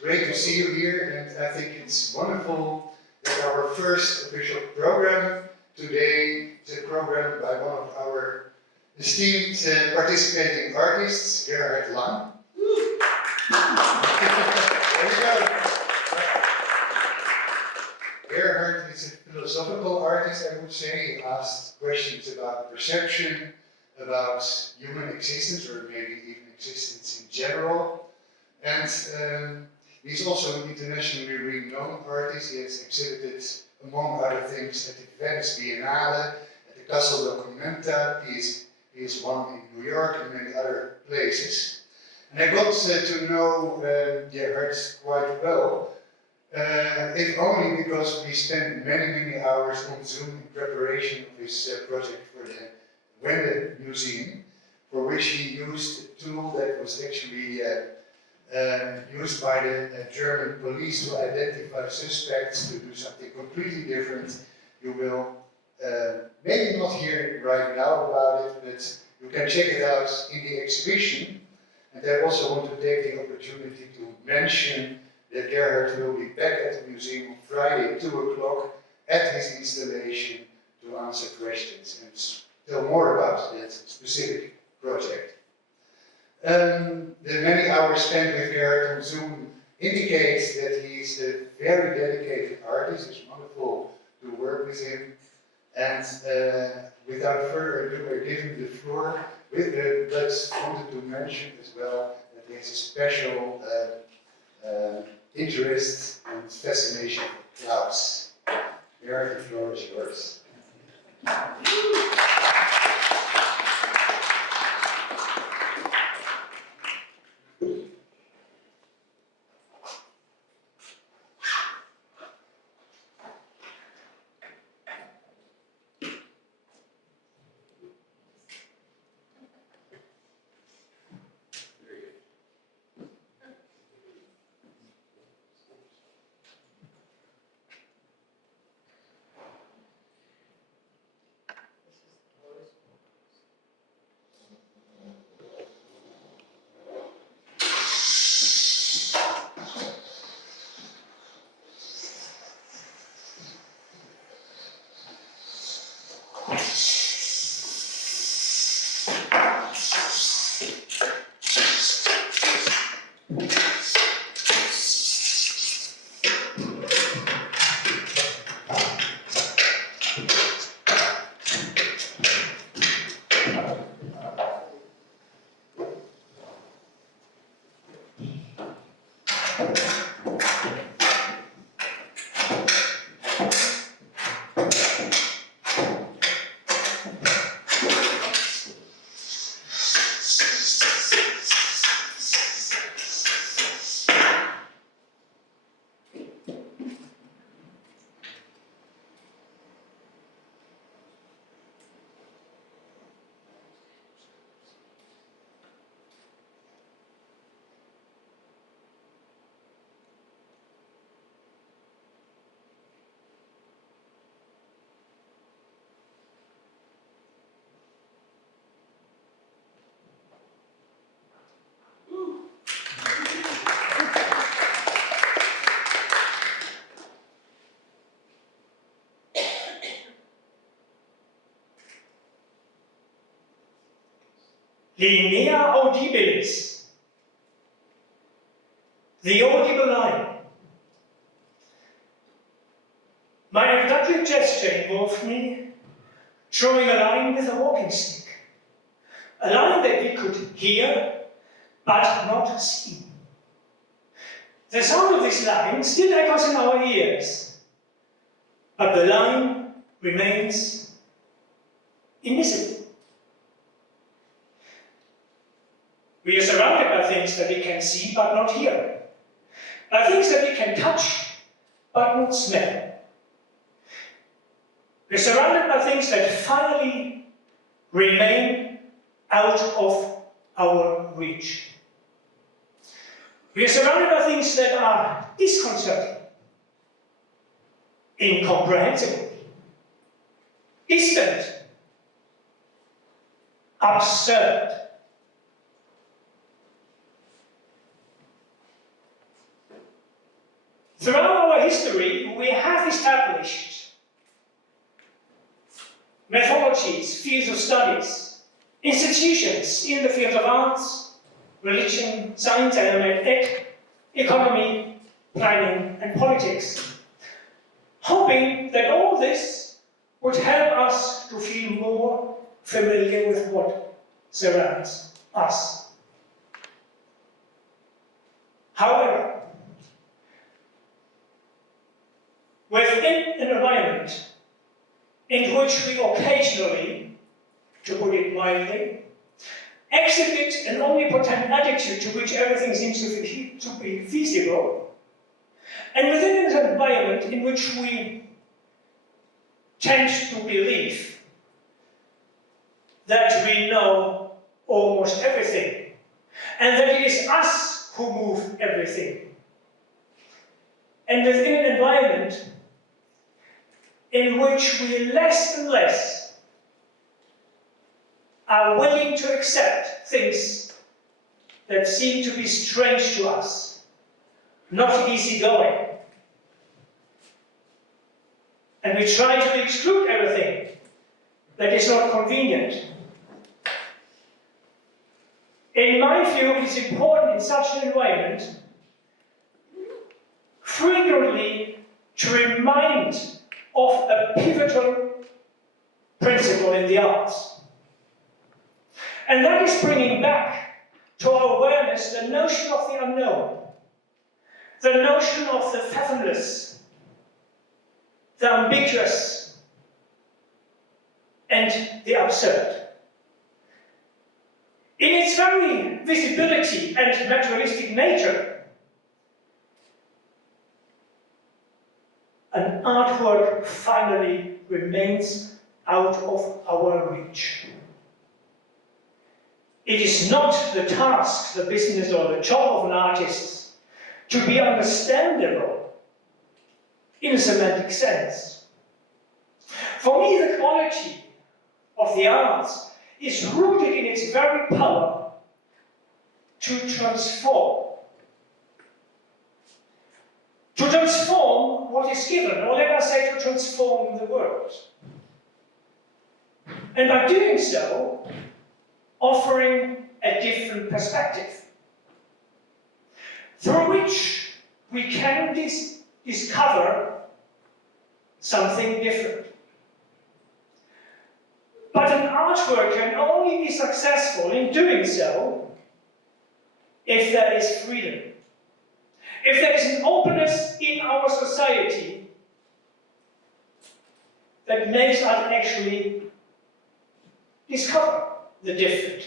great to see you here, and I think it's wonderful that our first official program today is a program by one of our esteemed participating artists, Gerhard Lang. There you go. Gerhard is a philosophical artist, I would say. He asked questions about perception, about human existence, or maybe even existence in general. And he's also an internationally renowned artist. He has exhibited, among other things, at the Venice Biennale, at the Castle Documenta. He is one in New York and many other places. And I got to know Gerhard quite well, if only because we spent many hours on Zoom in preparation of his project for the Wende Museum, for which he used a tool that was actually used by the German police to identify suspects, to do something completely different. You will maybe not hear right now about it, but you can check it out in the exhibition. And I also want to take the opportunity to mention that Gerhard will be back at the museum on Friday, 2 o'clock, at his installation to answer questions and tell more about that specific project. The many hours spent with Gerhard on Zoom indicates that he's a very dedicated artist. It's wonderful to work with him. And without further ado, I give him the floor. But wanted to mention as well that he has a special interest and fascination for clouds. Gerhard, the floor is yours. Linea audibilis, the audible line. My introductory gesture involved me drawing a line with a walking stick, a line that we could hear but not see. The sound of this line still echoes in our ears, but the line remains invisible. We are surrounded by things that we can see but not hear, by things that we can touch but not smell. We are surrounded by things that finally remain out of our reach. We are surrounded by things that are disconcerting, incomprehensible, distant, absurd. Throughout our history, we have established methodologies, fields of studies, institutions in the fields of arts, religion, science, economy, planning, and politics, hoping that all this would help us to feel more familiar with what surrounds us. However, within an environment in which we occasionally, to put it mildly, exhibit an omnipotent attitude to which everything seems to be feasible, and within an environment in which we tend to believe that we know almost everything, and that it is us who move everything, and within an environment in which we less and less are willing to accept things that seem to be strange to us, not easygoing. And we try to exclude everything that is not convenient. In my view, it is important in such an environment frequently to remind of a pivotal principle in the arts. And that is bringing back to our awareness the notion of the unknown, the notion of the fathomless, the ambiguous, and the absurd. In its very visibility and naturalistic nature, an artwork finally remains out of our reach. It is not the task, the business, or the job of an artist to be understandable in a semantic sense. For me, the quality of the arts is rooted in its very power to transform. To transform what is given, or let us say to transform the world. And by doing so, offering a different perspective, through which we can discover something different. But an artwork can only be successful in doing so if there is freedom. If there is an openness in our society that makes us actually discover the different.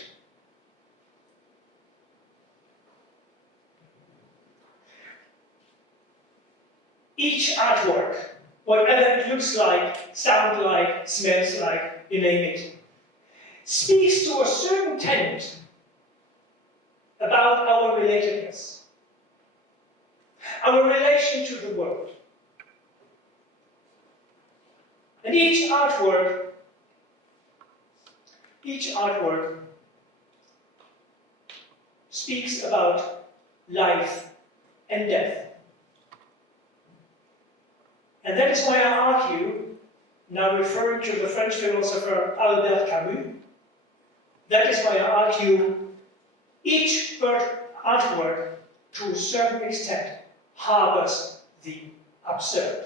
Each artwork, whatever it looks like, sounds like, smells like, you name it, speaks to a certain tenet about our relatedness, our relation to the world. And each artwork speaks about life and death. And that is why I argue, now referring to the French philosopher Albert Camus, that is why I argue each artwork, to a certain extent, harbors the absurd.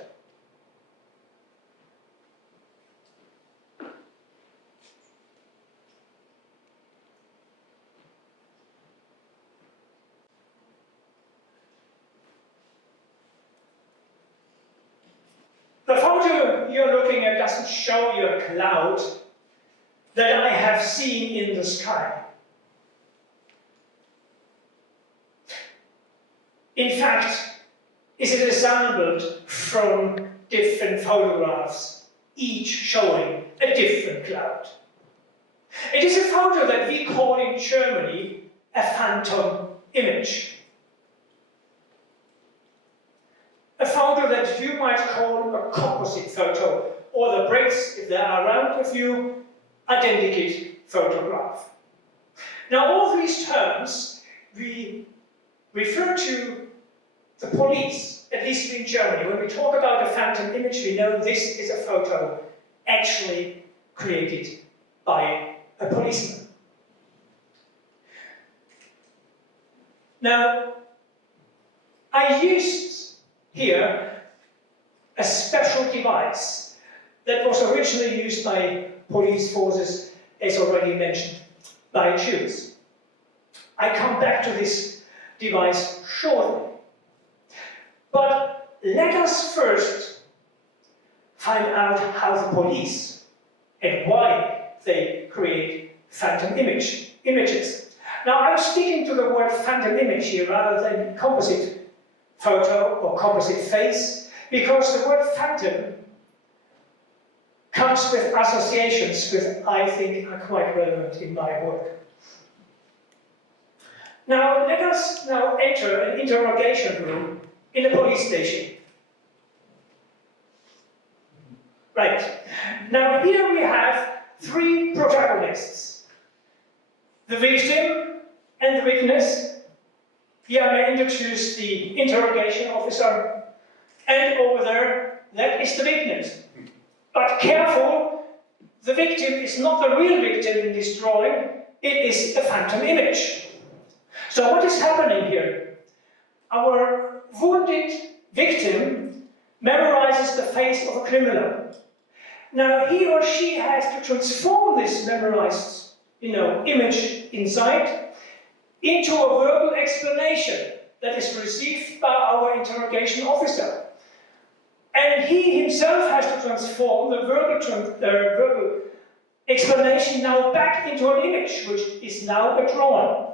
The photo you're looking at doesn't show you a cloud that I have seen in the sky. In fact, it is assembled from different photographs, each showing a different cloud. It is a photo that we call in Germany a phantom image. A photo that you might call a composite photo, or the bricks, if they are around with you, identikit photograph. Now, all these terms we refer to the police, at least in Germany, when we talk about a phantom image, we know this is a photo actually created by a policeman. Now, I used here a special device that was originally used by police forces, as already mentioned, by Jews. I come back to this device shortly. But let us first find out how the police and why they create phantom images. Now I'm sticking to the word phantom image here rather than composite photo or composite face, because the word phantom comes with associations which I think are quite relevant in my work. Now let us now enter an interrogation room in a police station. Right. Now here we have three protagonists. The victim and the witness. Here I may introduce the interrogation officer. And over there, that is the witness. But careful, the victim is not the real victim in this drawing, it is a phantom image. So what is happening here? Our wounded victim memorizes the face of a criminal. Now he or she has to transform this memorized, image inside into a verbal explanation that is received by our interrogation officer. And he himself has to transform the verbal explanation now back into an image, which is now a drawing.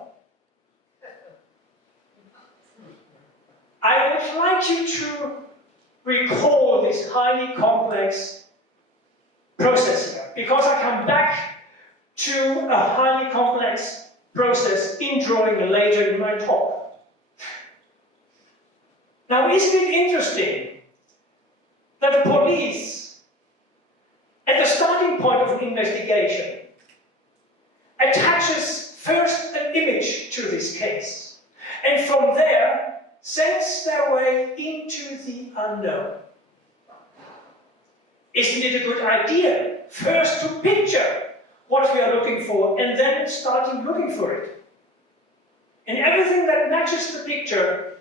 I would like you to recall this highly complex process here, because I come back to a highly complex process in drawing later in my talk. Now, isn't it interesting that the police, at the starting point of investigation, attaches first an image to this case, and from there sends their way into the unknown? Isn't it a good idea first to picture what we are looking for and then starting looking for it? And everything that matches the picture,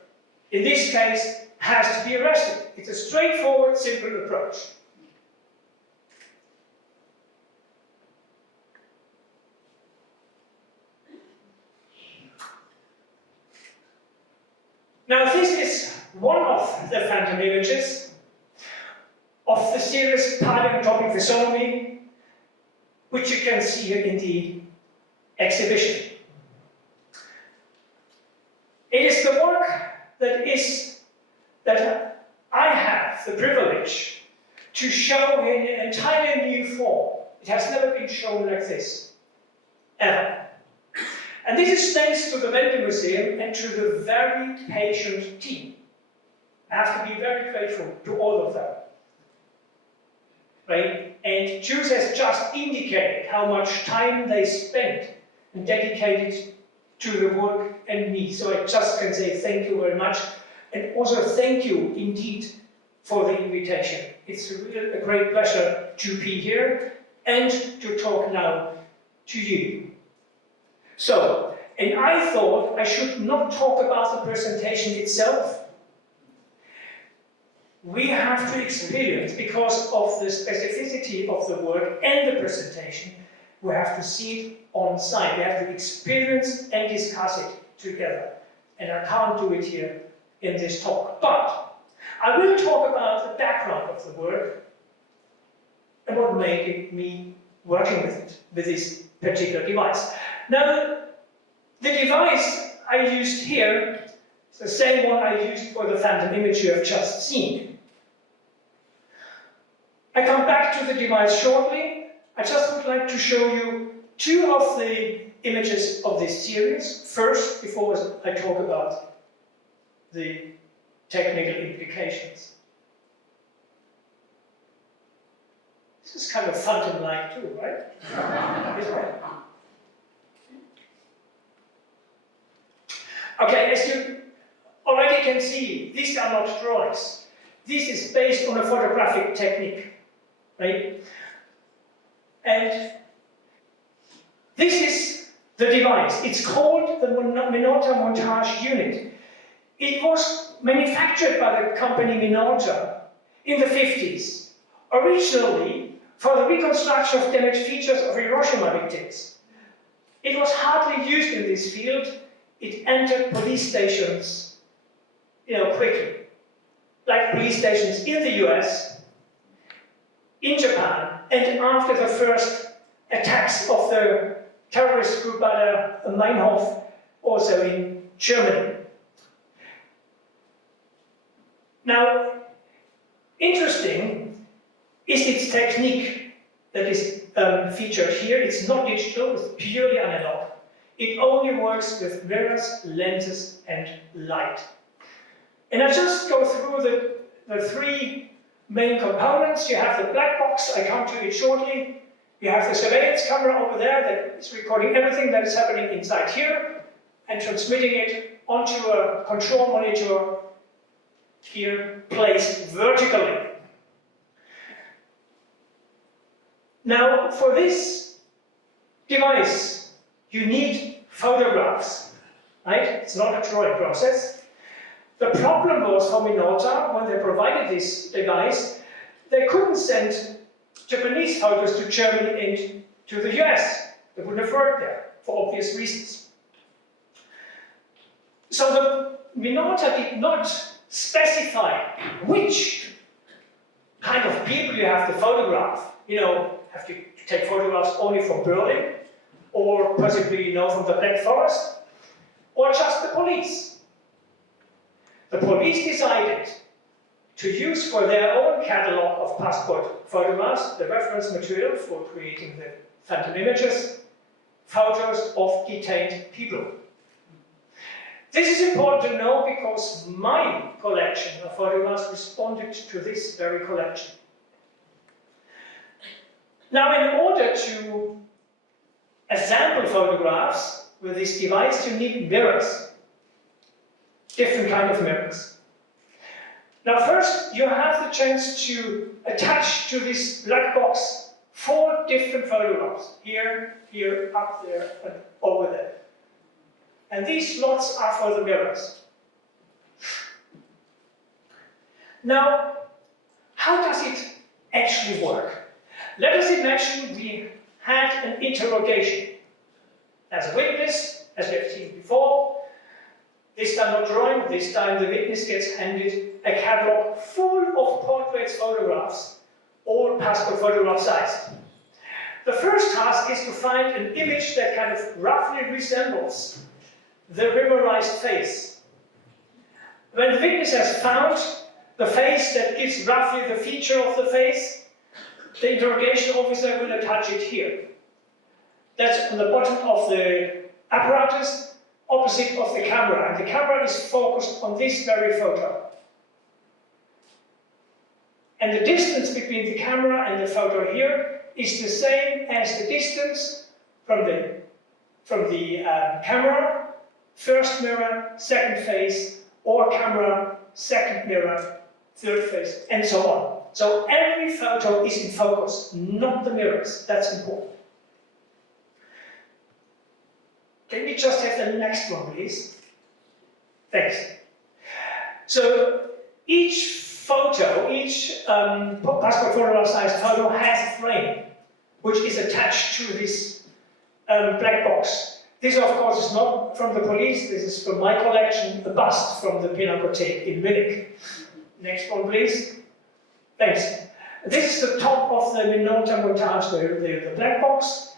in this case, has to be arrested. It's a straightforward, simple approach. Now this is one of the phantom images of the series Palaeanthropical Physiognomy, which you can see here in the exhibition. It is the work that I have the privilege to show in an entirely new form. It has never been shown like this, ever. And this is thanks to the Vendor Museum and to the very patient team. I have to be very grateful to all of them. Right? And Jules has just indicated how much time they spent and dedicated to the work and me. So I just can say thank you very much. And also thank you indeed for the invitation. It's a great pleasure to be here and to talk now to you. So, and I thought I should not talk about the presentation itself. We have to experience, because of the specificity of the work and the presentation, we have to see it on site. We have to experience and discuss it together. And I can't do it here in this talk. But I will talk about the background of the work and what made me working with it, with this particular device. Now, the device I used here is the same one I used for the phantom image you have just seen. I come back to the device shortly. I just would like to show you two of the images of this series. First, before I talk about the technical implications. This is kind of phantom-like too, right? Isn't it? Okay, as you already you can see these are not drawings. This is based on a photographic technique, right? And this is the device. It's called the Minolta Montage Unit. It was manufactured by the company Minolta in the 50s, originally for the reconstruction of damaged features of Hiroshima victims. It was hardly used in this field. It entered police stations, quickly. Like police stations in the US, in Japan, and after the first attacks of the terrorist group Meinhof, also in Germany. Now, interesting is its technique that is featured here. It's not digital, it's purely analog. It only works with mirrors, lenses, and light. And I just go through the three main components. You have the black box, I come to it shortly. You have the surveillance camera over there that is recording everything that is happening inside here and transmitting it onto a control monitor here placed vertically. Now, for this device, you need photographs, right? It's not a drawing process. The problem was for Minolta, when they provided this device, they couldn't send Japanese photos to Germany and to the US. They wouldn't have worked there, for obvious reasons. So the Minolta did not specify which kind of people you have to photograph. Have to take photographs only from Berlin, or possibly, from the Black Forest, or just the police. The police decided to use for their own catalogue of passport photographs, the reference material for creating the phantom images, photos of detained people. This is important to know because my collection of photographs responded to this very collection. Now, in order to assemble photographs with this device, you need mirrors. Different kind of mirrors. Now first, you have the chance to attach to this black box 4 different photographs. Here, here, up there, and over there. And these slots are for the mirrors. Now, how does it actually work? Let us imagine we had an interrogation. As a witness, as we have seen before, this time not drawing, this time the witness gets handed a catalogue full of portraits photographs, all passport photograph sized. The first task is to find an image that kind of roughly resembles the memorized face. When the witness has found the face that gives roughly the feature of the face, the interrogation officer will attach it here. That's on the bottom of the apparatus, opposite of the camera, and the camera is focused on this very photo. And the distance between the camera and the photo here is the same as the distance from the camera, first mirror, second face, or camera, second mirror, third face, and so on. So every photo is in focus, not the mirrors. That's important. Can we just have the next one, please? Thanks. So each photo, each passport photograph sized photo has a frame which is attached to this black box. This, of course, is not from the police. This is from my collection, a bust from the Pinakothek in Munich. Next one, please. Thanks. This is the top of the Minolta Montage, the black box.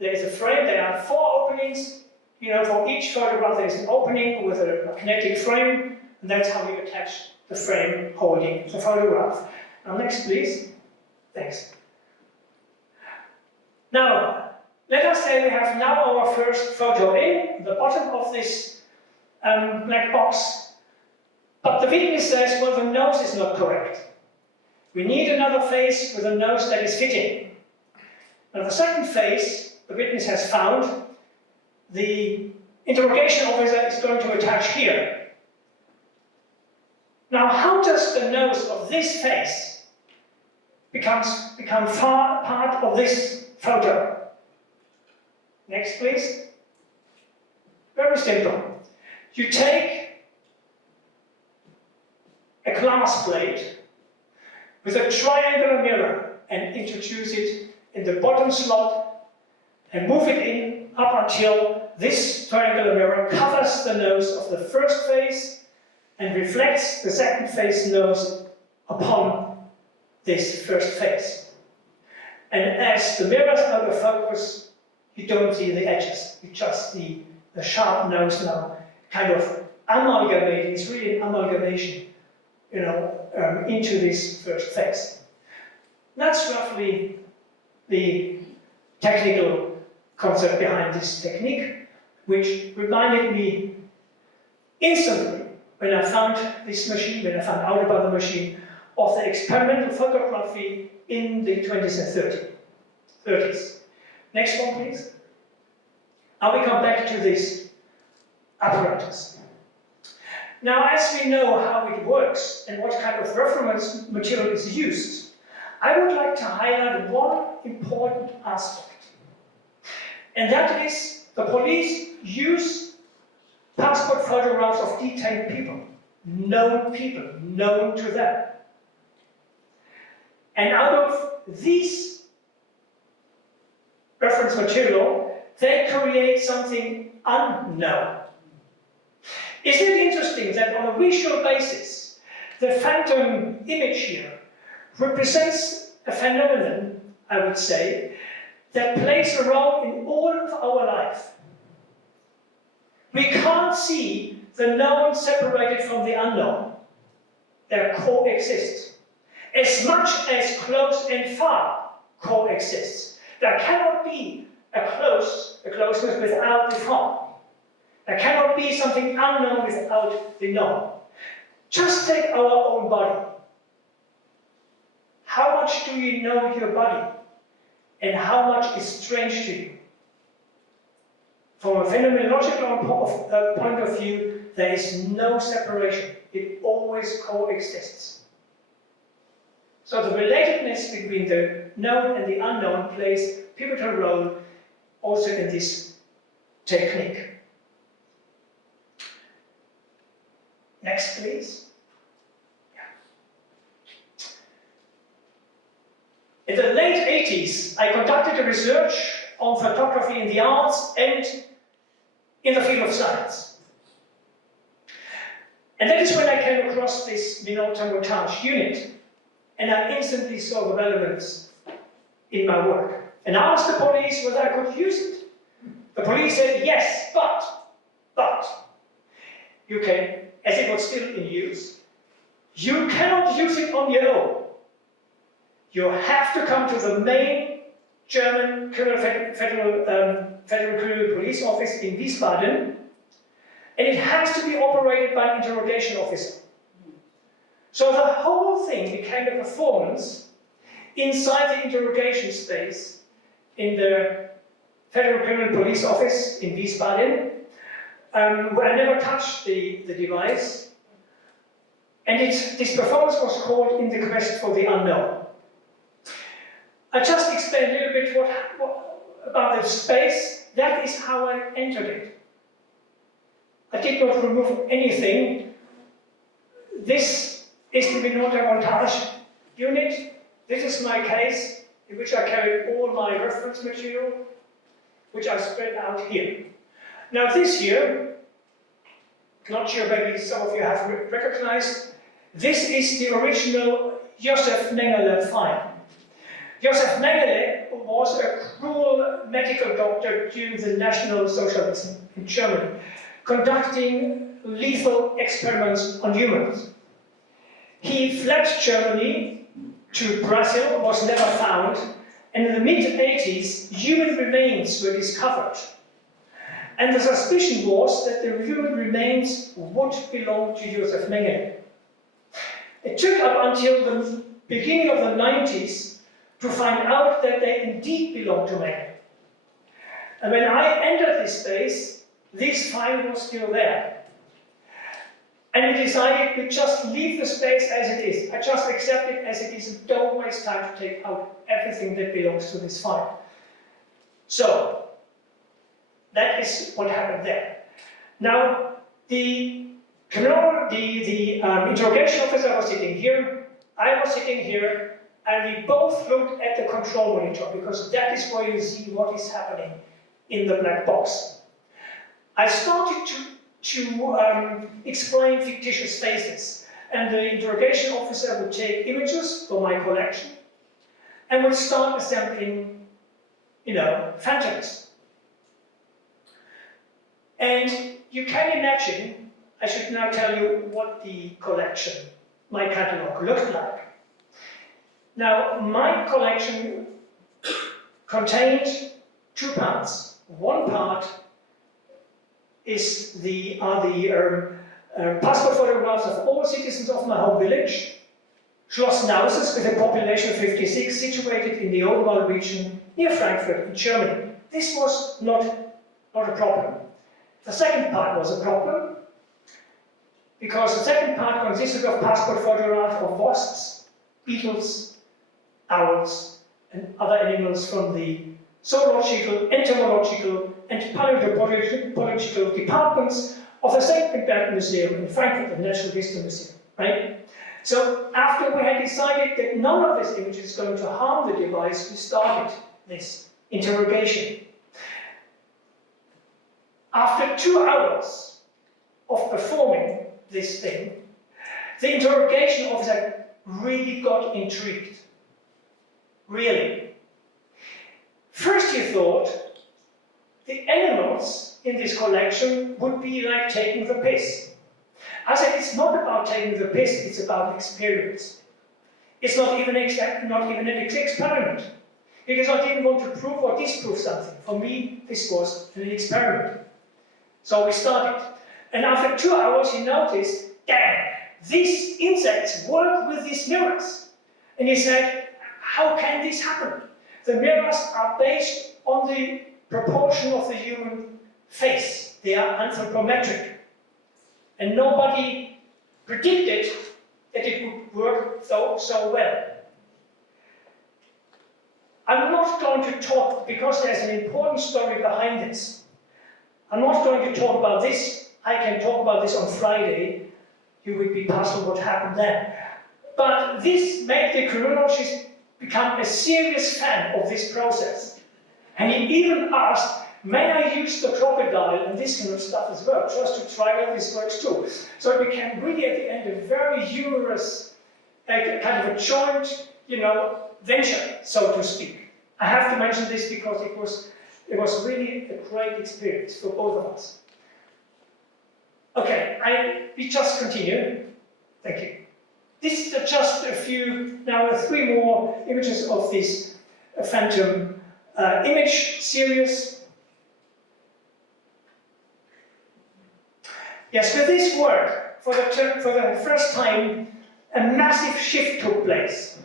There is a frame. There are 4 openings. For each photograph there is an opening with a magnetic frame, and that's how you attach the frame holding the photograph. Now next please. Thanks. Now, let us say we have now our first photo in the bottom of this black box, but the witness says, well, the nose is not correct. We need another face with a nose that is fitting. Now the second face the witness has found, the interrogation officer is going to attach here. Now, how does the nose of this face become part of this photo? Next, please. Very simple. You take a glass plate with a triangular mirror and introduce it in the bottom slot and move it in up until this triangular mirror covers the nose of the first face and reflects the second face nose upon this first face. And as the mirror is out of focus, you don't see the edges, you just see the sharp nose now kind of amalgamating, it's really an amalgamation, you know, into this first face. That's roughly the technical concept behind this technique, which reminded me instantly when I found this machine, when I found out about the machine, of the experimental photography in the 20s and 30s. Next one, please. Now we come back to this apparatus. Now, as we know how it works and what kind of reference material is used, I would like to highlight one important aspect. And that is the police use passport photographs of detained people, known to them. And out of this reference material, they create something unknown. Isn't it interesting that on a visual basis, the phantom image here represents a phenomenon, I would say, that plays a role in all of our life. We can't see the known separated from the unknown. They coexist. As much as close and far coexist. There cannot be a closeness without the far. There cannot be something unknown without the known. Just take our own body. How much do you know your body? And how much is strange to you? From a phenomenological point of view, there is no separation. It always coexists. So the relatedness between the known and the unknown plays a pivotal role also in this technique. Next, please. Yeah. In the late 80s, I conducted a research on photography in the arts and in the field of science. And that is when I came across this Minolta Montage Unit, and I instantly saw the relevance in my work. And I asked the police whether I could use it. The police said, yes, but, you can, as it was still in use, you cannot use it on your own. You have to come to the main German federal criminal police office in Wiesbaden, and it has to be operated by an interrogation officer. So the whole thing became a performance inside the interrogation space in the Federal Criminal Police Office in Wiesbaden, where I never touched the device. And this performance was called In the Quest for the Unknown. I just explained a little bit what about the space. That is how I entered it. I did not remove anything. This is the Minolta Montage Unit. This is my case, in which I carried all my reference material, which I spread out here. Now this here, not sure maybe some of you have recognized, this is the original Josef Mengele file. Josef Mengele was a cruel medical doctor during the National Socialism in Germany, conducting lethal experiments on humans. He fled Germany to Brazil, was never found, and in the mid-80s, human remains were discovered. And the suspicion was that the human remains would belong to Josef Mengele. It took up until the beginning of the 90s to find out that they indeed belonged to Mengele. And when I entered this space, this file was still there. And he decided to just leave the space as it is. I just accept it as it is and don't waste time to take out everything that belongs to this file. So, that is what happened there. Now, the interrogation officer was sitting here, I was sitting here, and we both looked at the control monitor, because that is where you see what is happening in the black box. I started to explain fictitious faces, and the interrogation officer would take images from my collection and would start assembling, phantoms. And you can imagine, I should now tell you what the collection, my catalogue, looked like. Now, my collection contained two parts. One part is passport photographs of all citizens of my home village, Schloss Nauses, with a population of 56, situated in the Odenwald region near Frankfurt in Germany. This was not a problem. The second part was a problem, because the second part consisted of passport photographs of wasps, beetles, owls, and other animals from the zoological, entomological, and paleontological departments of the St. Petersburg Museum in Frankfurt, the National History Museum, right? So after we had decided that none of these images is going to harm the device, we started this interrogation. After 2 hours of performing this thing, the interrogation officer really got intrigued. Really. First he thought the animals in this collection would be like taking the piss. I said it's not about taking the piss, it's about experience. It's not even an experiment. Because I didn't want to prove or disprove something. For me, this was an experiment. So we started. And after 2 hours, he noticed, damn, these insects work with these mirrors. And he said, how can this happen? The mirrors are based on the proportion of the human face. They are anthropometric. And nobody predicted that it would work so well. I'm not going to talk, because there's an important story behind this. I'm not going to talk about this. I can talk about this on Friday. You would be puzzled what happened then. But this made the criminologist become a serious fan of this process. And he even asked, may I use the crocodile and this kind of stuff as well, just to try out this works too. So it became really at the end a very humorous, kind of a joint, venture, so to speak. I have to mention this because it was really a great experience for both of us. Okay, we just continue. Thank you. This is just a few, now 3 more images of this phantom image series. Yes, with this work, for the first time, a massive shift took place.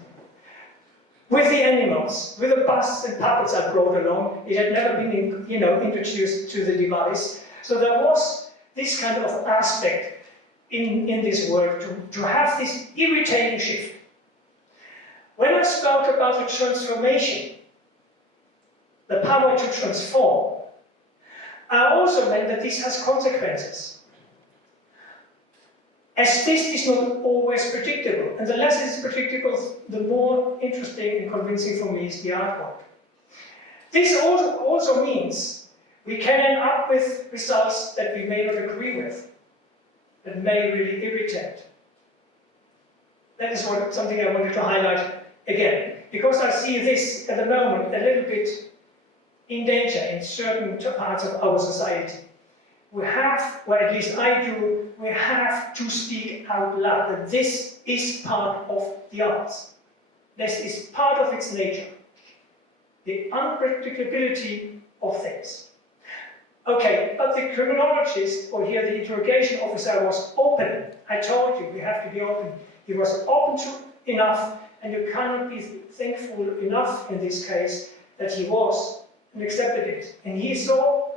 With the animals, with the busts and puppets I brought along, it had never been, introduced to the device. So there was this kind of aspect in this work to have this irritating shift. When I spoke about the transformation, the power to transform, I also meant that this has consequences. As this is not always predictable, and the less it is predictable, the more interesting and convincing for me is the artwork. This also means we can end up with results that we may not agree with, that may really irritate. That is something I wanted to highlight again, because I see this at the moment a little bit in danger in certain parts of our society. We have, or at least I do, we have to speak out loud that this is part of the arts. This is part of its nature. The unpredictability of things. Okay, but the criminologist, or here the interrogation officer, was open. I told you, we have to be open. He was open to enough, and you cannot be thankful enough in this case that he was and accepted it. And he saw,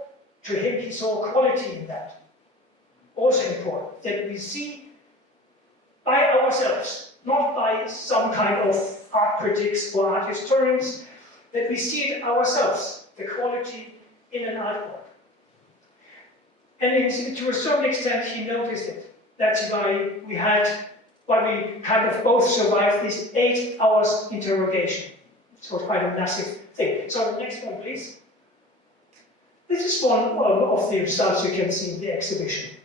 to him, he saw quality in that. Also important, that we see by ourselves, not by some kind of art critics or art historians, that we see it ourselves, the quality in an artwork. And to a certain extent, he noticed it. That's why we kind of both survived this 8 hours interrogation. So it's quite a massive thing. So next one, please. This is one of the results you can see in the exhibition.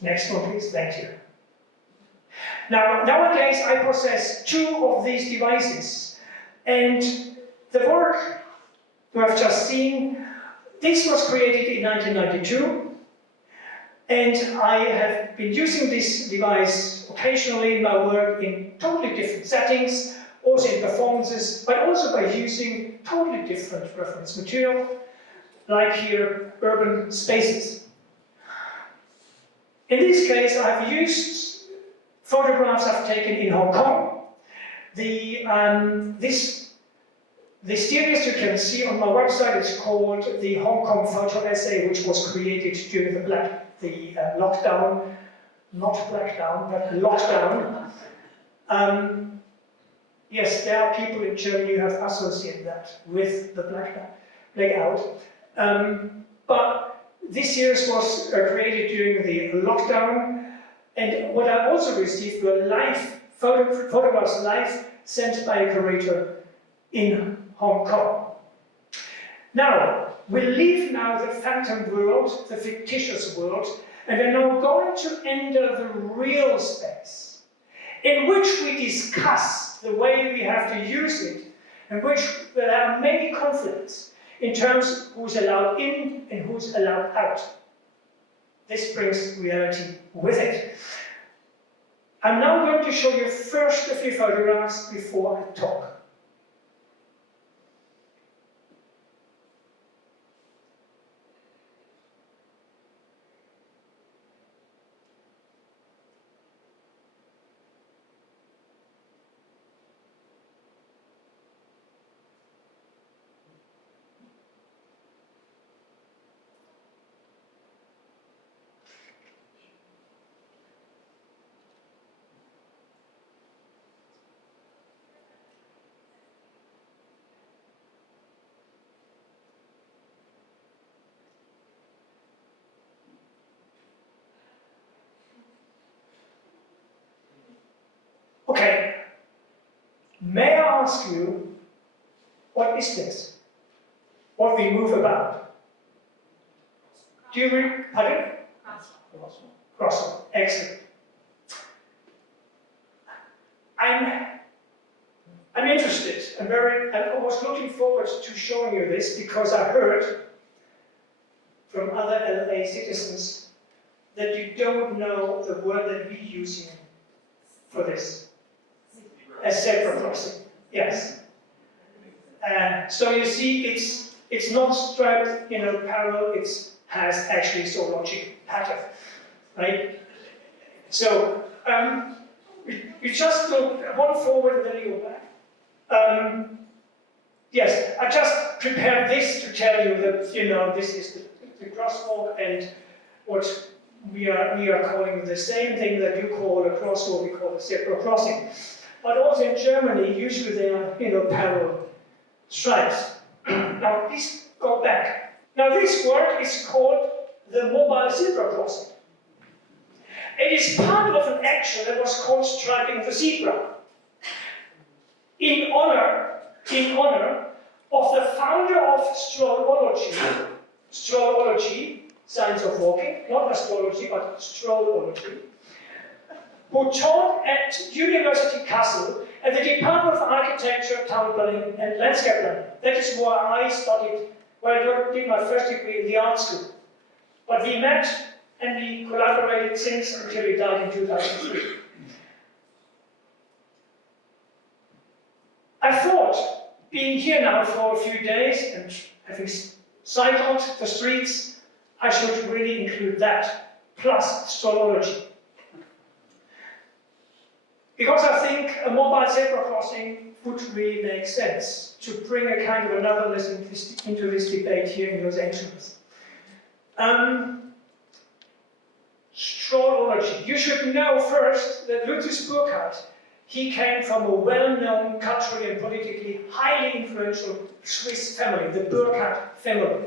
Next one, please. Thank you. Now, nowadays, I possess 2 of these devices. And the work you have just seen, this was created in 1992. And I have been using this device occasionally in my work in totally different settings, also in performances, but also by using totally different reference material, like here, urban spaces. In this case, I've used photographs I've taken in Hong Kong. This series you can see on my website is called the Hong Kong Photo Essay, which was created during the lockdown, not blackdown, but lockdown. Yes, there are people in Germany who have associated that with the blackout. But this series was created during the lockdown, and what I also received were live photographs live sent by a curator in Hong Kong. Now, we leave now the phantom world, the fictitious world, and we're now going to enter the real space, in which we discuss the way we have to use it, in which there are many conflicts in terms of who's allowed in and who's allowed out. This brings reality with it. I'm now going to show you first a few photographs before I talk. Okay, may I ask you, what is this? What we move about? Do you read? Pardon? Crosswalk. Excellent. I'm interested. I was looking forward to showing you this because I heard from other LA citizens that you don't know the word that we're using for this. A zebra crossing, yes. So you see, it's not striped, parallel. It has actually zoological pattern, right? So we just go one forward and then you go back. Yes, I just prepared this to tell you that this is the crosswalk, and what we are calling the same thing that you call a crosswalk, we call a zebra crossing. But also in Germany, usually they are, parallel stripes. Now, please go back. Now, this work is called the mobile zebra crossing. It is part of an action that was called striping the zebra, in honor of the founder of strollology, science of walking, not astrology, but strollology, who taught at University Kassel at the Department of Architecture, Town Planning and Landscape Planning. That is where I studied, where I did my first degree in the art school. But we met and we collaborated since until he died in 2003. I thought, being here now for a few days and having cycled the streets, I should really include that, plus strollology. Because I think a mobile zebra crossing would really make sense to bring a kind of another lesson into this debate here in Los Angeles. Strollology. You should know first that Lucius Burckhardt, he came from a well-known, culturally and politically highly influential Swiss family, the Burckhardt family.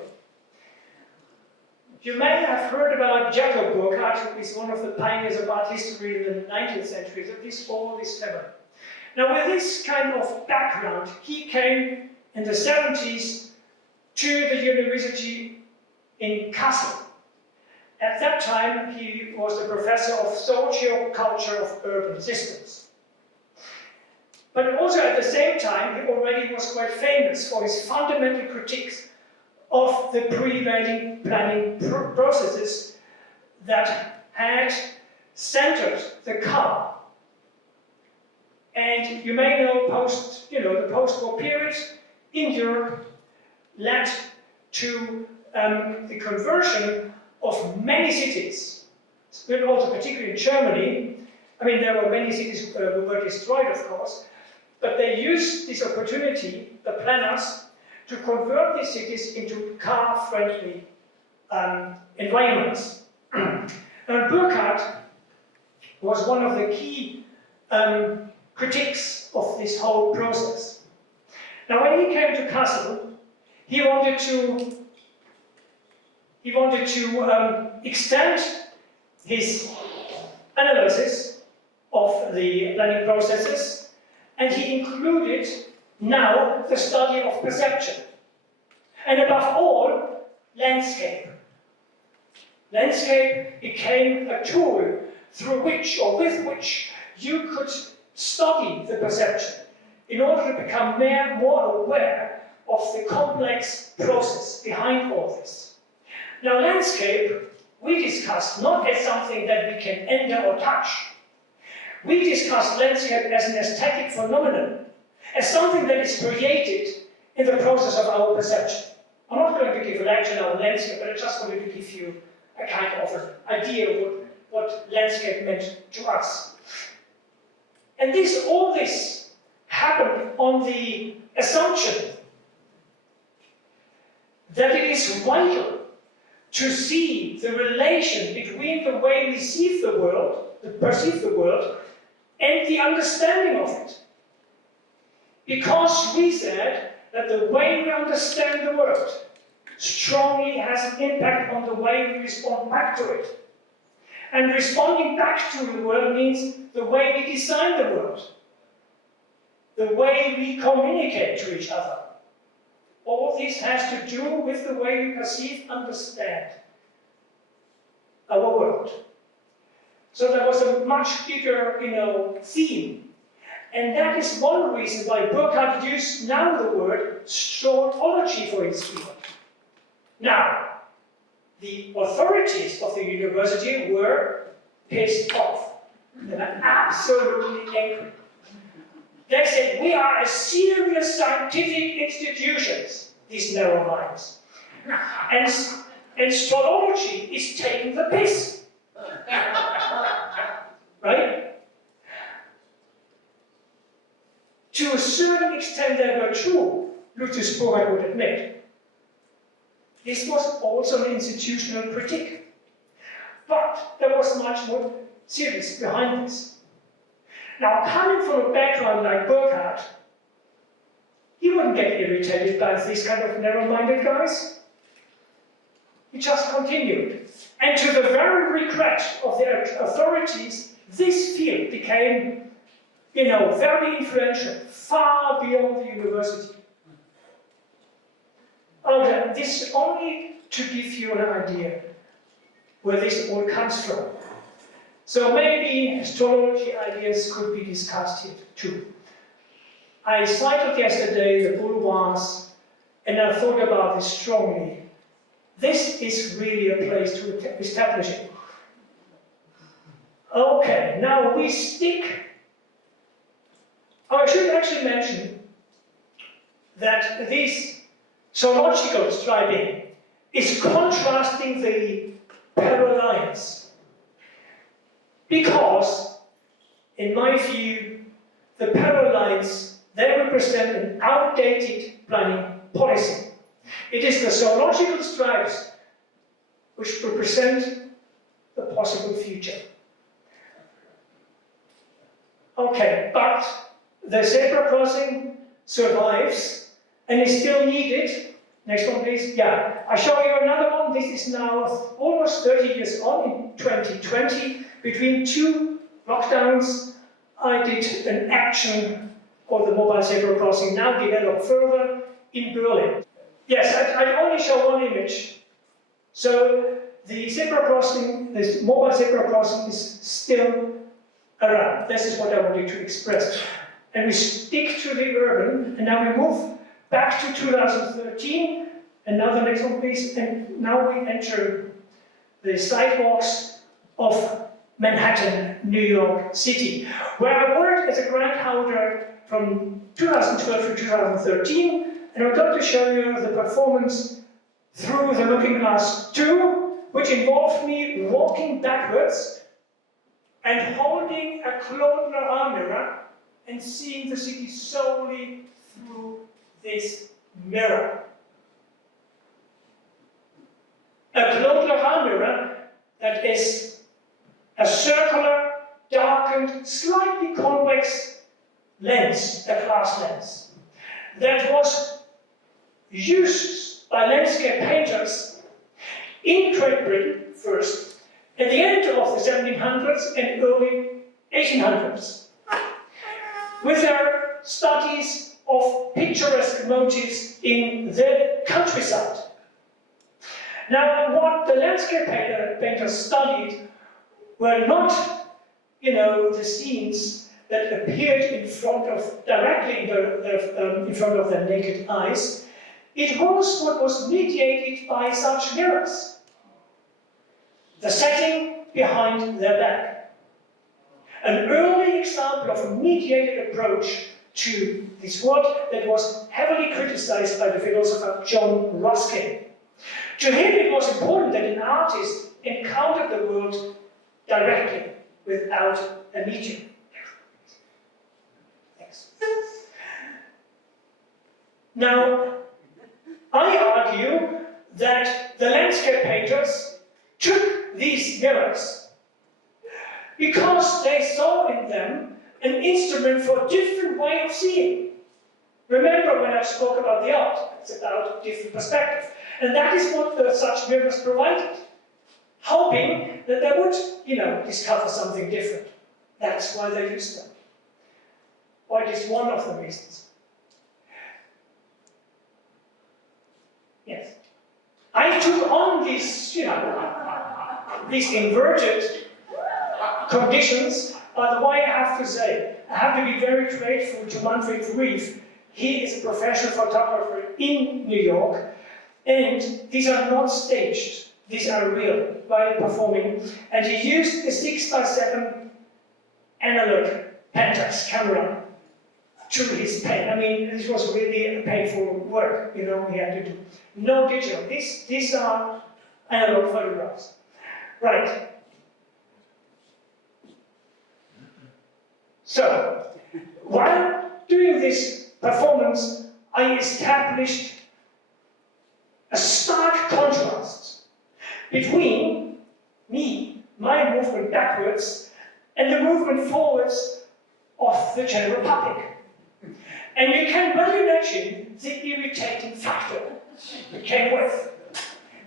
You may have heard about Jacob Burckhardt, who is one of the pioneers of art history in the 19th century, so this family. Now, with this kind of background, he came in the 70s to the university in Kassel. At that time, he was the professor of socioculture of urban systems. But also at the same time, he already was quite famous for his fundamental critiques of the prevailing planning processes that had centered the car. And you may know, the post-war period in Europe led to the conversion of many cities, also particularly in Germany. I mean, there were many cities who were destroyed, of course, but they used this opportunity, the planners, to convert these cities into car-friendly environments. And Burckhardt was one of the key critics of this whole process. Now, when he came to Kassel, he wanted to extend his analysis of the planning processes, and he included now the study of perception, and above all, landscape. Landscape became a tool through which, or with which, you could study the perception in order to become more aware of the complex process behind all this. Now, landscape, we discussed not as something that we can enter or touch. We discussed landscape as an aesthetic phenomenon, as something that is created in the process of our perception. I'm not going to give a lecture on landscape, but I just wanted to give you a kind of an idea of what landscape meant to us. And all this happened on the assumption that it is vital to see the relation between the way we perceive the world, and the understanding of it. Because we said that the way we understand the world strongly has an impact on the way we respond back to it. And responding back to the world means the way we design the world, the way we communicate to each other. All this has to do with the way we perceive, understand our world. So there was a much bigger, theme. And that is one reason why Burckhardt used now the word strollology for his field. Now, the authorities of the university were pissed off. They were absolutely angry. They said, we are a serious scientific institutions, these narrow minds. And strollology is taking the piss. Right? To a certain extent they were true, Lucius Burckhardt would admit. This was also an institutional critique. But there was much more serious behind this. Now, coming from a background like Burckhardt, he wouldn't get irritated by these kind of narrow-minded guys. He just continued. And to the very regret of the authorities, this field became, very influential, far beyond the university. Okay, this is only to give you an idea where this all comes from. So maybe astrology ideas could be discussed here too. I cited yesterday the boulevards, and I thought about this strongly. This is really a place to establish it. Okay, now we stick. I should actually mention that this zoological striping is contrasting the parallines. Because, in my view, the parallines, they represent an outdated planning policy. It is the zoological stripes which represent the possible future. Okay, but the zebra crossing survives and is still needed. Next one, please. Yeah, I show you another one. This is now almost 30 years on, in 2020. Between two lockdowns, I did an action called the mobile zebra crossing, now developed further in Berlin. Yes, I only show one image. So the zebra crossing, this mobile zebra crossing is still around. This is what I wanted to express. And we stick to the urban, and now we move back to 2013. Another next one, please. And now we enter the sidewalks of Manhattan, New York City, where I worked as a grant holder from 2012 to 2013. And I'm going to show you the performance through the Looking Glass 2, which involved me walking backwards and holding a Claude Lorrain mirror and seeing the city solely through this mirror. A Claude Lorrain mirror that is a circular, darkened, slightly convex lens, a glass lens, that was used by landscape painters in Great Britain first, at the end of the 1700s and early 1800s, with their studies of picturesque motifs in the countryside. Now, what the landscape painters studied were not, the scenes that appeared in front of, directly in front of their naked eyes. It was what was mediated by such mirrors. The setting behind their back. An early example of a mediated approach to this world that was heavily criticized by the philosopher John Ruskin. To him it was important that an artist encountered the world directly, without a medium. Thanks. Now, I argue that the landscape painters took these mirrors because they saw in them an instrument for a different way of seeing. Remember when I spoke about the art, it's about different perspective. And that is what such mirrors provided, hoping that they would, discover something different. That's why they used them. Or it is one of the reasons. Yes. I took on these, these inverted conditions. By the way, I have to say, I have to be very grateful to Manfred Reef. He is a professional photographer in New York, and these are not staged. These are real, while performing. And he used a 6x7 analog Pentax camera to his pen. I mean, this was really a painful work, he had to do. No digital. These are analog photographs. Right. So, while doing this performance, I established a stark contrast between me, my movement backwards, and the movement forwards of the general public. And you can well imagine the irritating factor it came with.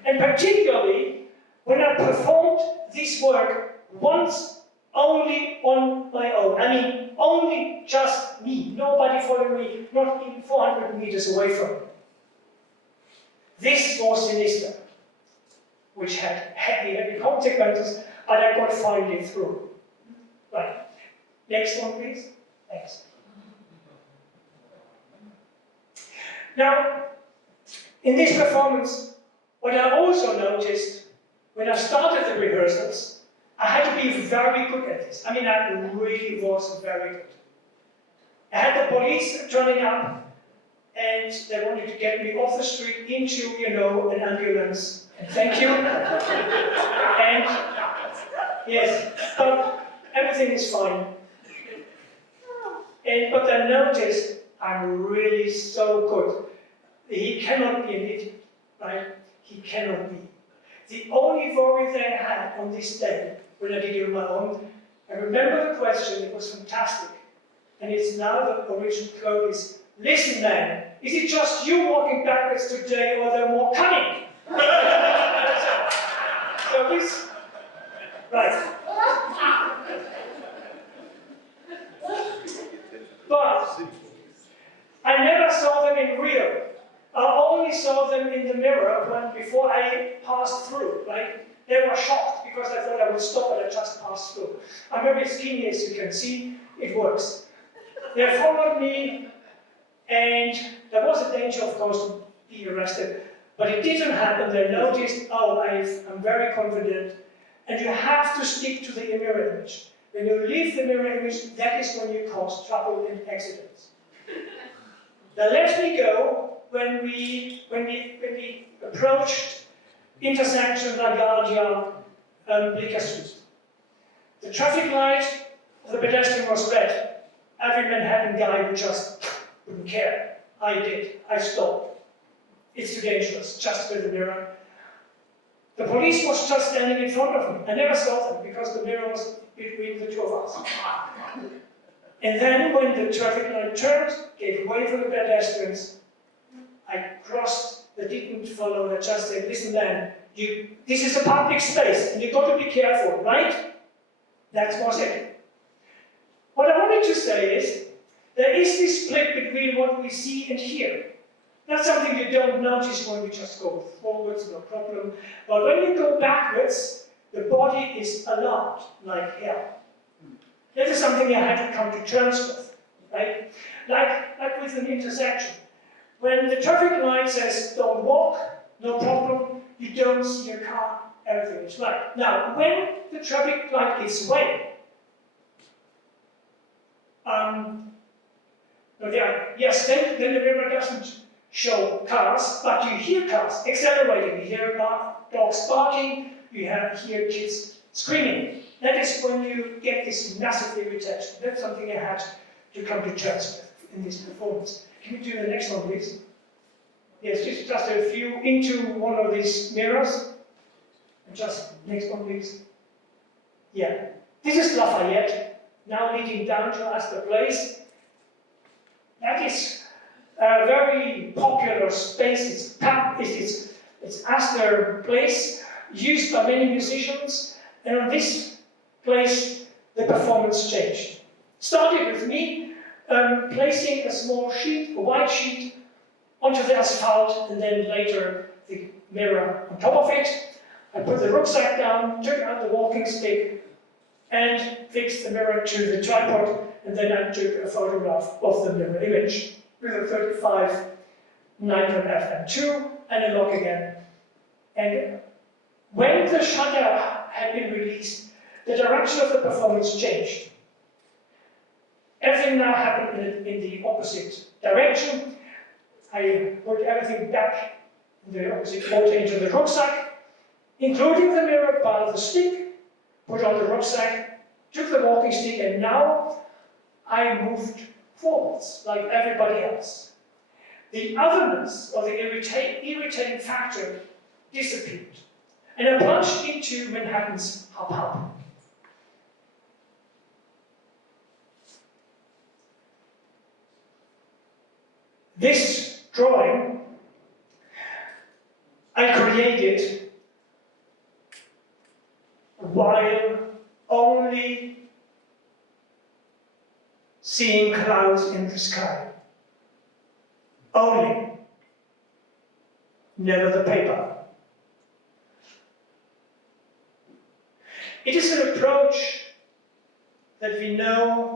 And particularly when I performed this work once only on my own. I mean, only just me. Nobody followed me, not even 400 meters away from me. This was sinister, which had heavy consequences, but I got finally through. Right. Next one, please. Thanks. Now, in this performance, what I also noticed when I started the rehearsals, I had to be very good at this. I mean, I really was very good. I had the police turning up, and they wanted to get me off the street into, an ambulance. And thank you. And yes, but everything is fine. But I noticed I'm really so good. He cannot be an idiot, right? He cannot be. The only worry they had on this day when I did it on my own. I remember the question, it was fantastic. And it's now the original quote is, "Listen man, is it just you walking backwards today or there are more coming?" So this, right. But I never saw them in real. I only saw them in the mirror before I passed through, right? They were shocked because I thought I would stop and I just passed through. I'm very skinny, as you can see, it works. They followed me, and there was a danger, of course, to be arrested, but it didn't happen. They noticed, oh, I'm very confident, and you have to stick to the mirror image. When you leave the mirror image, that is when you cause trouble and accidents. They let me go when we approached intersection LaGuardia Blicker Street. The traffic light of the pedestrian was red. Every Manhattan guy would just wouldn't care. I did. I stopped. It's too dangerous, just with the mirror. The police was just standing in front of me. I never saw them because the mirror was between the two of us. And then when the traffic light turned, gave way for the pedestrians, I crossed, they didn't follow, I just said, "Listen man, this is a public space and you've got to be careful, right?" That was it. What I wanted to say is, there is this split between what we see and hear. That's something you don't notice when we just go forwards, no problem. But when you go backwards, the body is alarmed, like hell. That is something I had to come to terms with, right? Like with an intersection. When the traffic light says, "Don't walk," no problem, you don't see a car, everything is right. Now, when the traffic light gives way, then the mirror doesn't show cars, but you hear cars accelerating, you hear dogs barking, you hear kids screaming. That is when you get this massive irritation. That's something I had to come to terms with in this performance. Can you do the next one, please? Yes, just a few into one of these mirrors. And just next one, please. Yeah. This is Lafayette, now leading down to Astor Place. That is a very popular space. It's Astor Place, used by many musicians. And on this place, the performance changed. Started with me placing a small sheet, a white sheet, onto the asphalt, and then later the mirror on top of it. I put the rucksack down, took out the walking stick, and fixed the mirror to the tripod, and then I took a photograph of the mirror image with a 35 Nikon FM2 and a log again. And when the shutter had been released, the direction of the performance changed. Everything now happened in the opposite direction. I put everything back in the opposite order into the rucksack, including the mirror part of the stick, put on the rucksack, took the walking stick, and now I moved forwards like everybody else. The otherness or the irritating factor disappeared. And I plunged into Manhattan's hub. This drawing I created while only seeing clouds in the sky. Only. Never the paper. It is an approach that we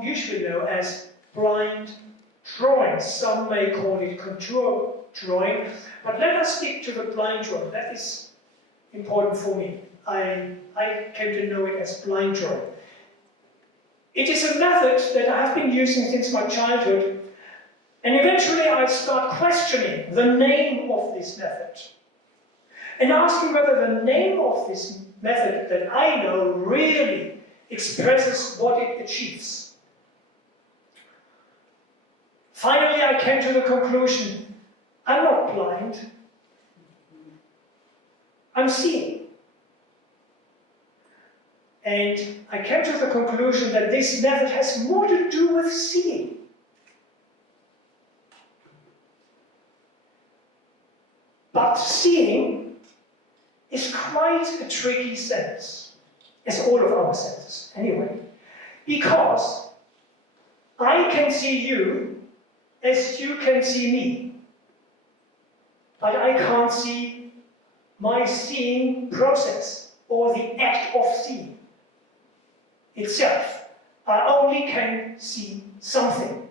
usually know as blind drawing. Some may call it contour drawing, but let us stick to the blind drawing. That is important for me. I came to know it as blind drawing. It is a method that I have been using since my childhood, and eventually I start questioning the name of this method and asking whether the name of this method that I know really expresses what it achieves. Finally, I came to the conclusion, I'm not blind, I'm seeing. And I came to the conclusion that this method has more to do with seeing. But seeing is quite a tricky sense, as all of our senses, anyway, because I can see you as you can see me, but I can't see my seeing process or the act of seeing itself. I only can see something.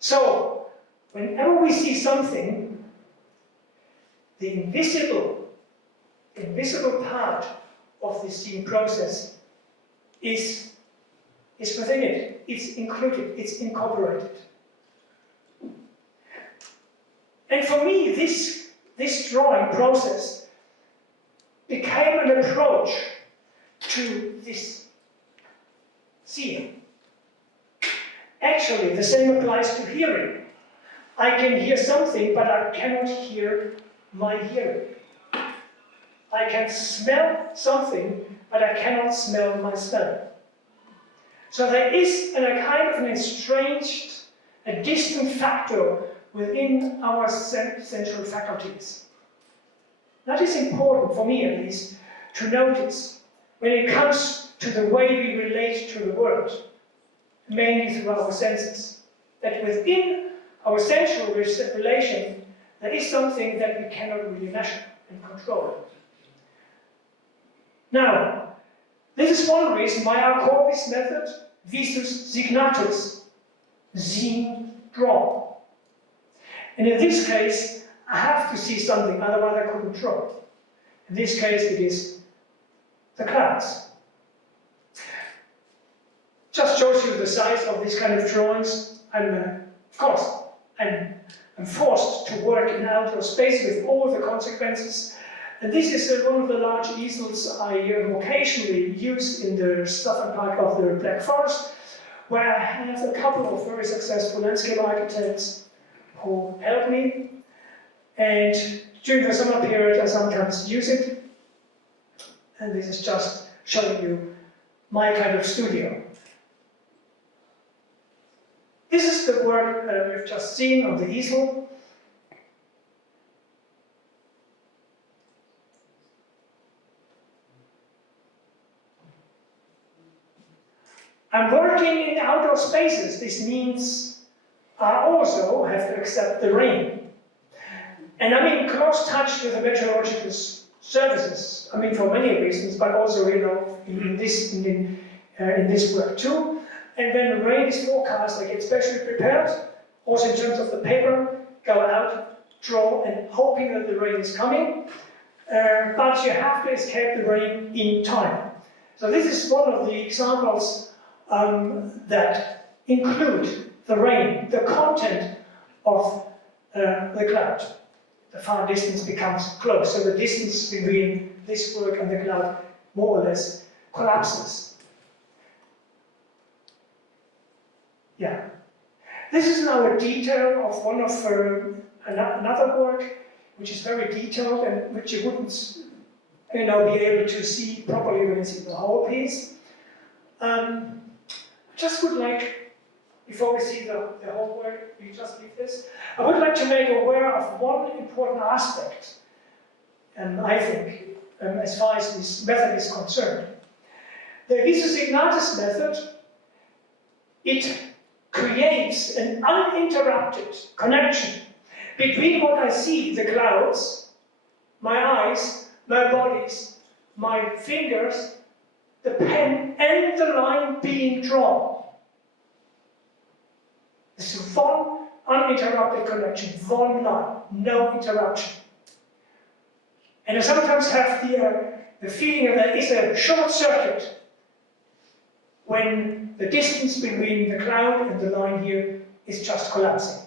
So, whenever we see something, the invisible part of the seeing process is within it. It's included, it's incorporated. And for me, this drawing process became an approach to this seeing. Actually, the same applies to hearing. I can hear something, but I cannot hear my hearing. I can smell something, but I cannot smell my smell. So there is a kind of an estranged, a distant factor within our sensual faculties. That is important, for me at least, to notice when it comes to the way we relate to the world, mainly through our senses. That within our sensual relation, there is something that we cannot really measure and control. Now, this is one reason why I call this method visus signatus, seen, drawn. And in this case, I have to see something, otherwise I couldn't draw. In this case, it is the clouds. Just shows you the size of these kind of drawings. Of course, I'm forced to work in outdoor space with all the consequences. And this is one of the large easels I occasionally use in the southern part of the Black Forest, where I have a couple of very successful landscape architects who help me. And during the summer period, I sometimes use it. And this is just showing you my kind of studio. This is the work that we've just seen on the easel. I'm working in outdoor spaces. This means I also have to accept the rain. And I'm in close touch with the meteorological services. I mean, for many reasons, but also, you know, in this work too. And when the rain is forecast, I get specially prepared, also in terms of the paper, go out, draw, and hoping that the rain is coming. But you have to escape the rain in time. So this is one of the examples that include the rain, the content of the cloud. The far distance becomes close, so the distance between this work and the cloud more or less collapses. Yeah. This is now a detail of one of another work, which is very detailed and which you wouldn't, you know, be able to see properly when you see the whole piece. Just would like, before we see the whole work, we just leave this, I would like to make aware of one important aspect, I think, as far as this method is concerned. The visus signatus method, it creates an uninterrupted connection between what I see, the clouds, my eyes, my bodies, my fingers, the pen, and the line being drawn. It's one uninterrupted connection, one line, no interruption. And I sometimes have the feeling that there is a short circuit when the distance between the cloud and the line here is just collapsing.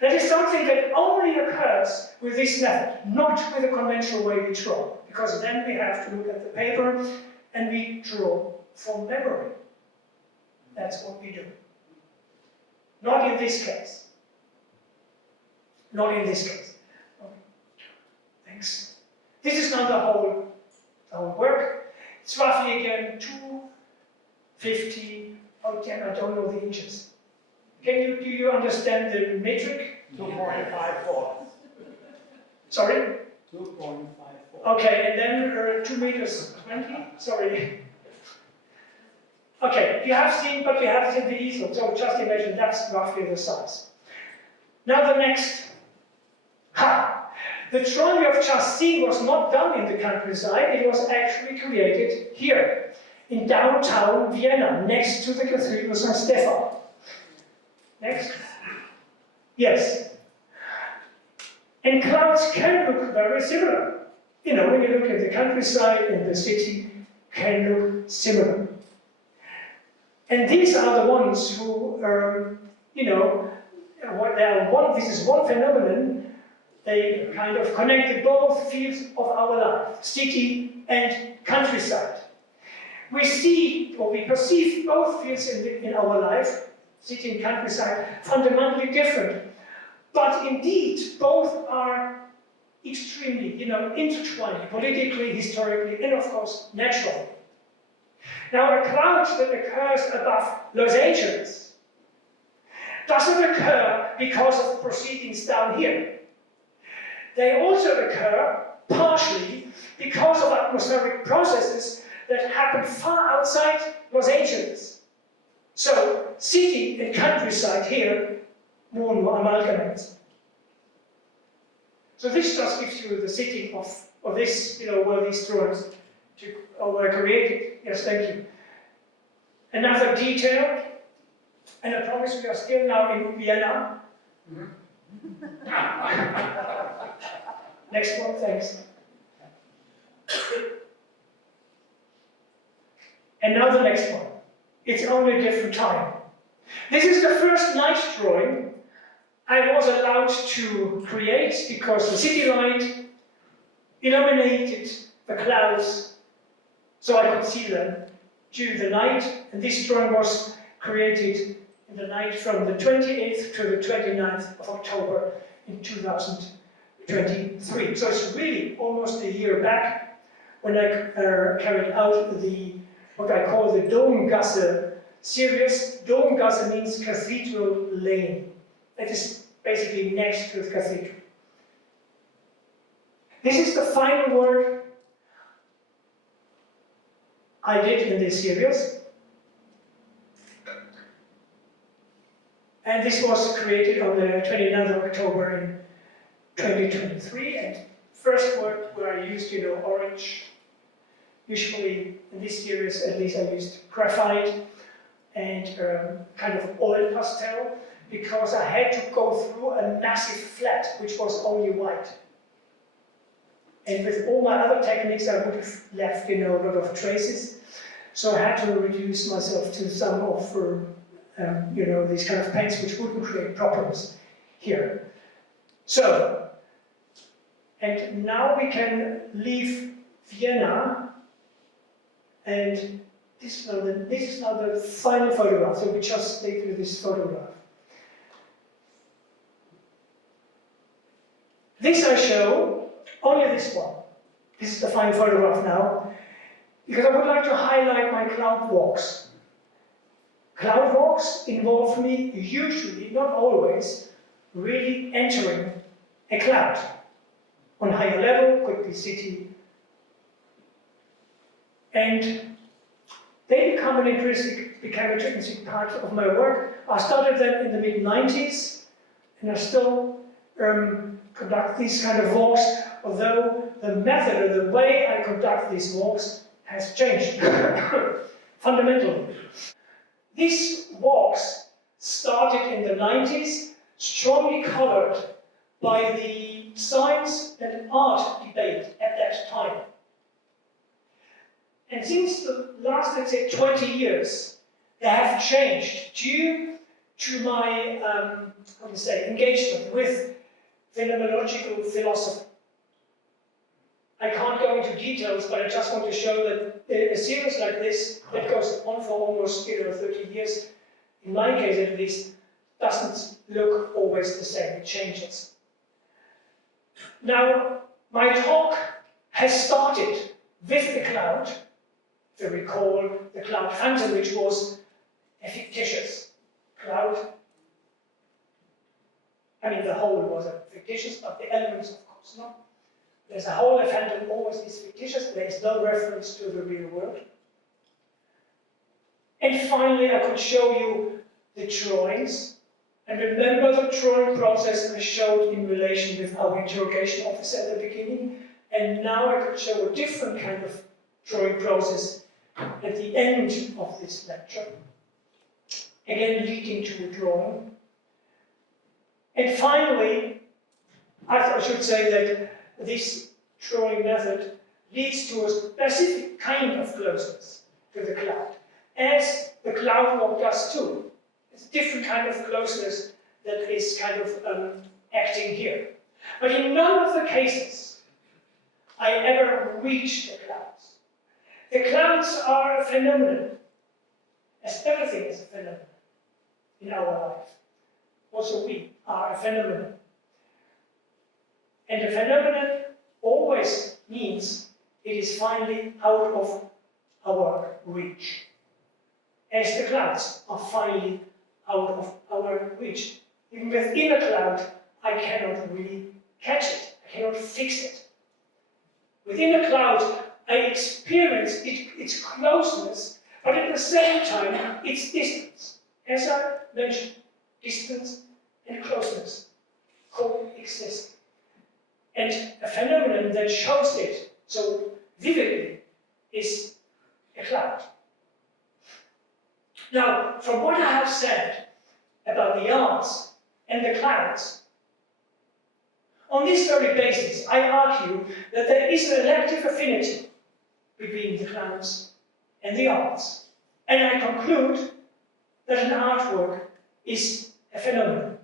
That is something that only occurs with this method, not with the conventional way we draw, because then we have to look at the paper and we draw from memory. That's what we do. Not in this case. Not in this case. Okay. Thanks. This is not the our work. It's roughly again 250, oh damn, I don't know the inches. Do you understand the metric? 2.54. Sorry? 2.54. Okay, and then 2 meters 20, sorry. Okay, you have seen the easel, so just imagine that's roughly the size. Now the next. The drawing you have just seen was not done in the countryside, it was actually created here, in downtown Vienna, next to the Cathedral St. Stephan. Next. Yes. And clouds can look very similar. You know, when you look at the countryside and the city, can look similar. And these are the ones who, you know, this is one phenomenon. They kind of connected both fields of our life, city and countryside. We see, or we perceive both fields in our life, city and countryside, fundamentally different. But indeed, both are extremely, you know, intertwined, politically, historically, and of course, naturally. Now, a cloud that occurs above Los Angeles doesn't occur because of proceedings down here. They also occur, partially, because of atmospheric processes that happen far outside Los Angeles. So, city and countryside here more and more amalgamates. So this just gives you the setting of this, you know, where these drawings were created. Yes, thank you. Another detail, and I promise we are still now in Vienna. Next one, thanks. And now the next one. It's only a different time. This is the first night drawing I was allowed to create because the city light illuminated the clouds so I could see them during the night. And this drawing was created in the night from the 28th to the 29th of October in 2023. So it's really almost a year back when I carried out what I call the Domgasse series. Domgasse means cathedral lane. That is basically next to the cathedral. This is the final work I did in this series. And this was created on the 29th of October in 2023. And first work where I used, you know, orange. Usually in this series, at least I used graphite and kind of oil pastel, because I had to go through a massive flat, which was only white. And with all my other techniques, I would have left, you know, a lot of traces. So I had to reduce myself to some of, you know, these kind of paints which wouldn't create problems here. So, and now we can leave Vienna, and this is now the final photograph. So we just stayed with this photograph. This I show, only this one. This is the final photograph now, because I would like to highlight my cloud walks. Cloud walks involve me usually, not always, really entering a cloud. On a higher level, could be city. And they became an intrinsic part of my work. I started them in the mid-90s, and I still conduct these kind of walks, although the method or the way I conduct these walks has changed fundamentally. These walks started in the 90s, strongly colored by the science and art debate at that time. And since the last, let's say, 20 years, they have changed due to my, engagement with phenomenological philosophy. I can't go into details, but I just want to show that a series like this, that goes on for almost 30 years, in my case at least, doesn't look always the same, it changes. Now, my talk has started with the cloud. If you recall the cloud phantom, which was a fictitious cloud. I mean, the whole was a fictitious, but the elements, of course, not. There's a whole, a phantom always is fictitious. There is no reference to the real world. And finally, I could show you the drawings. And remember the drawing process I showed in relation with our interrogation officer at the beginning. And now I could show a different kind of drawing process at the end of this lecture. Again, leading to a drawing. And finally, I should say that this drawing method leads to a specific kind of closeness to the cloud, as the cloud walk does too. It's a different kind of closeness that is kind of acting here. But in none of the cases I ever reach the clouds. The clouds are a phenomenon, as everything is a phenomenon in our life. Also we are a phenomenon. And a phenomenon always means it is finally out of our reach. As the clouds are finally out of our reach. Even within a cloud, I cannot really catch it. I cannot fix it. Within a cloud, I experience its closeness, but at the same time, its distance. As I mentioned, distance and closeness coexist. And a phenomenon that shows it so vividly is a cloud. Now, from what I have said about the arts and the clouds, on this very basis, I argue that there is an elective affinity between the clouds and the arts. And I conclude that an artwork is a phenomenon.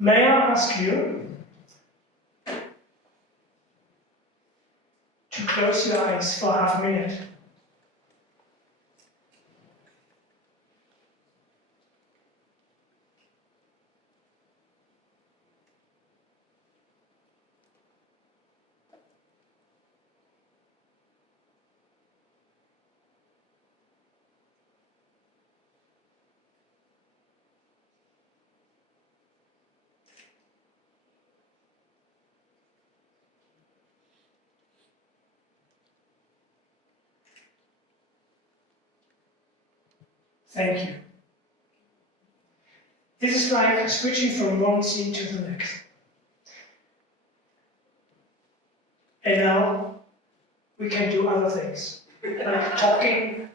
May I ask you to close your eyes for half a minute? Thank you. This is like switching from one scene to the next. And now we can do other things, like talking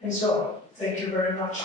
and so on. Thank you very much.